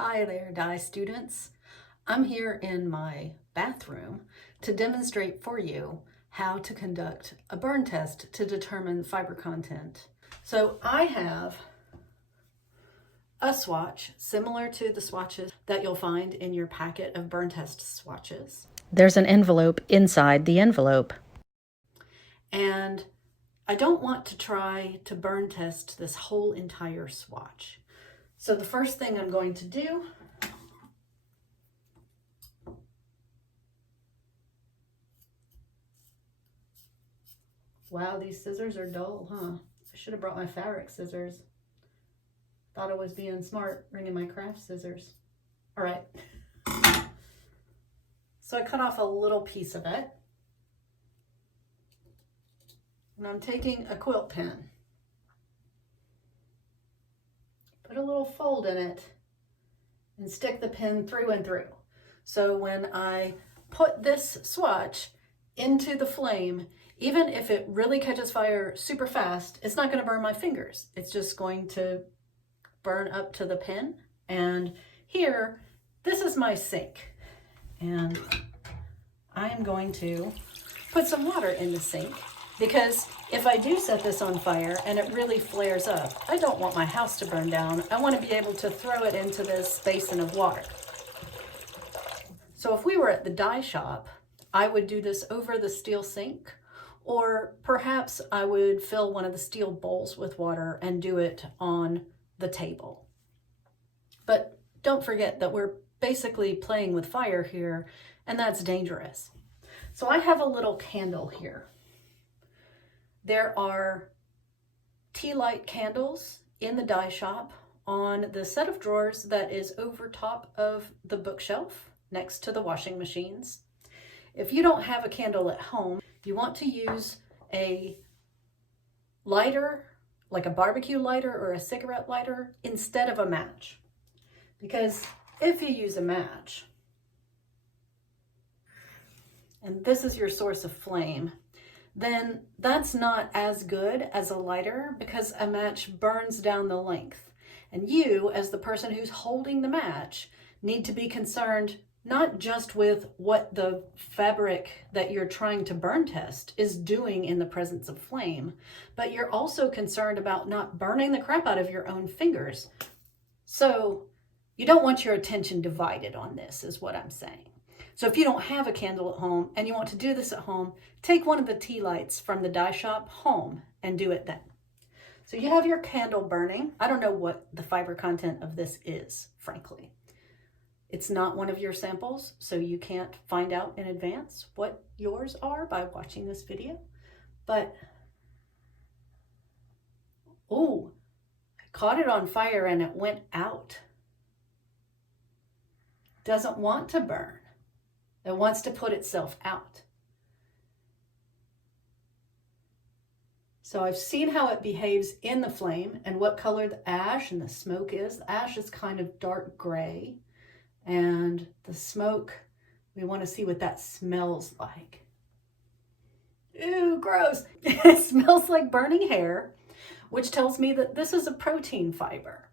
Hi there, dye students. I'm here in my bathroom to demonstrate for you how to conduct a burn test to determine fiber content. So I have a swatch similar to the swatches that you'll find in your packet of burn test swatches. There's an envelope inside the envelope. And I don't want to try to burn test this whole entire swatch. So the first thing I'm going to do wow, these scissors are dull, huh? I should have brought my fabric scissors. Thought I was being smart bringing my craft scissors. All right. So I cut off a little piece of it. And I'm taking a quilt pen. Put a little fold in it and stick the pen through and through. So when I put this swatch into the flame, even if it really catches fire super fast, it's not going to burn my fingers. It's just going to burn up to the pen. And here, this is my sink. And I am going to put some water in the sink, because if I do set this on fire and it really flares up, I don't want my house to burn down. I want to be able to throw it into this basin of water. So if we were at the dye shop, I would do this over the steel sink, or perhaps I would fill one of the steel bowls with water and do it on the table. But don't forget that we're basically playing with fire here, and that's dangerous. So I have a little candle here. There are tea light candles in the dye shop on the set of drawers that is over top of the bookshelf next to the washing machines. If you don't have a candle at home, you want to use a lighter, like a barbecue lighter or a cigarette lighter, instead of a match. Because if you use a match, and this is your source of flame, then that's not as good as a lighter, because a match burns down the length. And you, as the person who's holding the match, need to be concerned not just with what the fabric that you're trying to burn test is doing in the presence of flame, but you're also concerned about not burning the crap out of your own fingers. So you don't want your attention divided on this, is what I'm saying. So if you don't have a candle at home and you want to do this at home, take one of the tea lights from the dye shop home and do it then. So you have your candle burning. I don't know what the fiber content of this is, frankly. It's not one of your samples, so you can't find out in advance what yours are by watching this video. But, oh, I caught it on fire and it went out. Doesn't want to burn. It wants to put itself out. So I've seen how it behaves in the flame and what color the ash and the smoke is. The ash is kind of dark gray, and the smoke, we want to see what that smells like. Ew, gross. It smells like burning hair, which tells me that this is a protein fiber.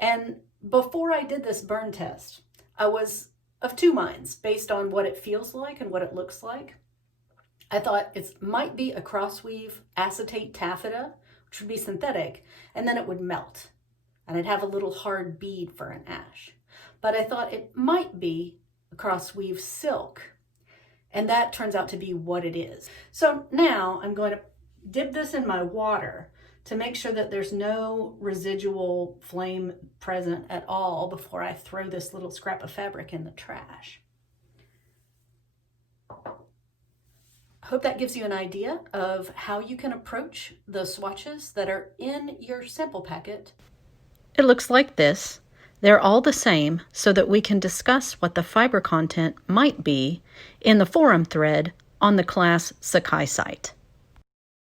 And before I did this burn test, I was of two minds based on what it feels like and what it looks like. I thought it might be a crossweave acetate taffeta, which would be synthetic, and then it would melt, and I'd have a little hard bead for an ash. But I thought it might be a crossweave silk, and that turns out to be what it is. So now I'm going to dip this in my water to make sure that there's no residual flame present at all before I throw this little scrap of fabric in the trash. I hope that gives you an idea of how you can approach the swatches that are in your sample packet. It looks like this. They're all the same, so that we can discuss what the fiber content might be in the forum thread on the class Sakai site.